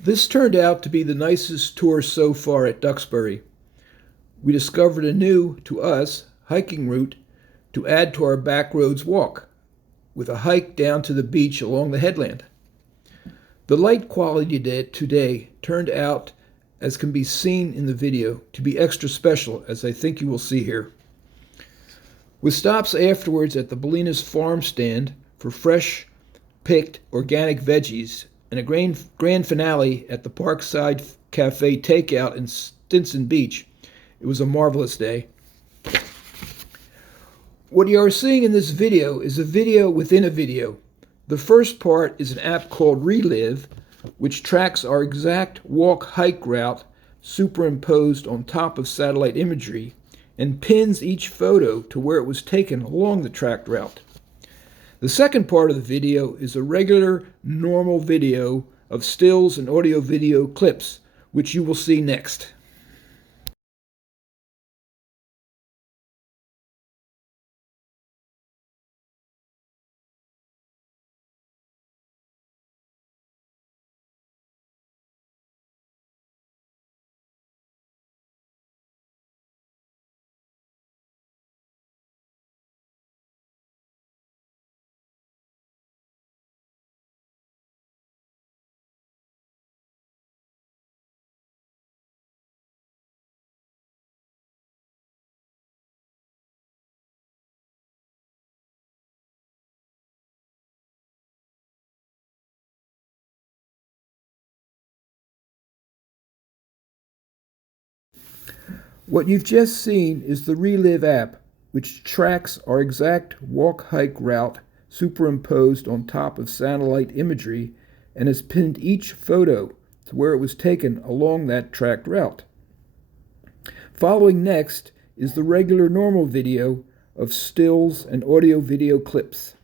This turned out to be the nicest tour so far at Duxbury. We discovered a new, to us, hiking route to add to our backroads walk, with a hike down to the beach along the headland. The light quality today turned out, as can be seen in the video, to be extra special, as I think you will see here. With stops afterwards at the Bellina's farm stand for fresh, picked organic veggies, and a grand finale at the Parkside Cafe takeout in Stinson Beach, it was a marvelous day. What you are seeing in this video is a video within a video. The first part is an app called Relive, which tracks our exact walk-hike route superimposed on top of satellite imagery and pins each photo to where it was taken along the tracked route. The second part of the video is a regular, normal video of stills and audio-video clips, which you will see next. What you've just seen is the Relive app, which tracks our exact walk-hike route superimposed on top of satellite imagery and has pinned each photo to where it was taken along that tracked route. Following next is the regular normal video of stills and audio-video clips.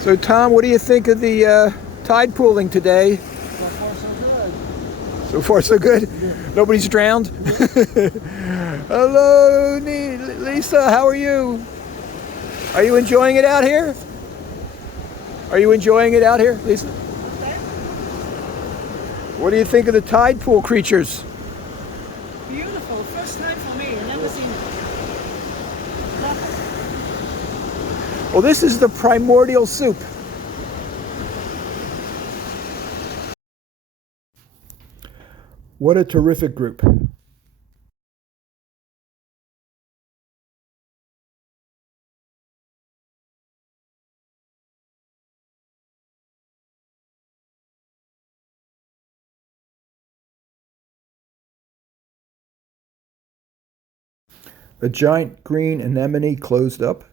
So Tom, what do you think of the tide pooling today? So far so good? Yeah. Nobody's drowned? Hello, Lisa, how are you? Are you enjoying it out here? Are you enjoying it out here, Lisa? What do you think of the tide pool creatures? Beautiful, first time for me, I've never seen it. Well, this is the primordial soup. What a terrific group. A giant green anemone closed up.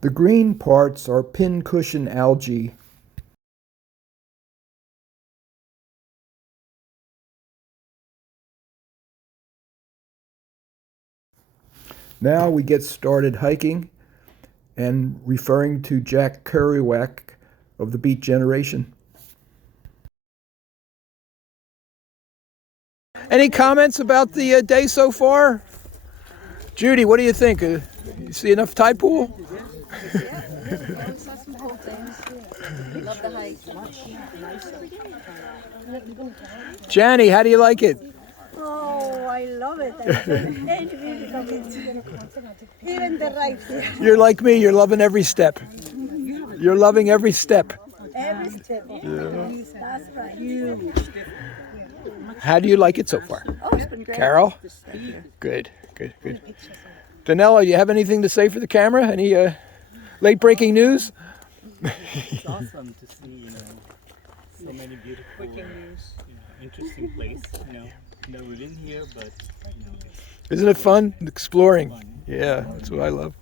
The green parts are pincushion algae. Now we get started hiking and referring to Jack Kerouac of the Beat Generation. Any comments about the day so far? Judy, what do you think? You see enough tide pool? Love the hike. Janny, how do you like it? Oh, I love it. Even the right here. You're like me. You're loving every step. You're loving every step. Every step. That's right. How do you like it so far? Oh, it's been great. Carol? Good, good, good. Danella, you have anything to say for the camera? Any late breaking news? It's awesome to see, so many beautiful, interesting place. Never been here, but Isn't it fun? Exploring. Yeah, that's what I love.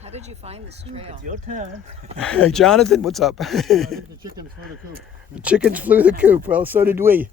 How did you find this trail? it's your turn. Hey, Jonathan, what's up? The chickens flew the coop. The chickens flew the coop. Well, so did we.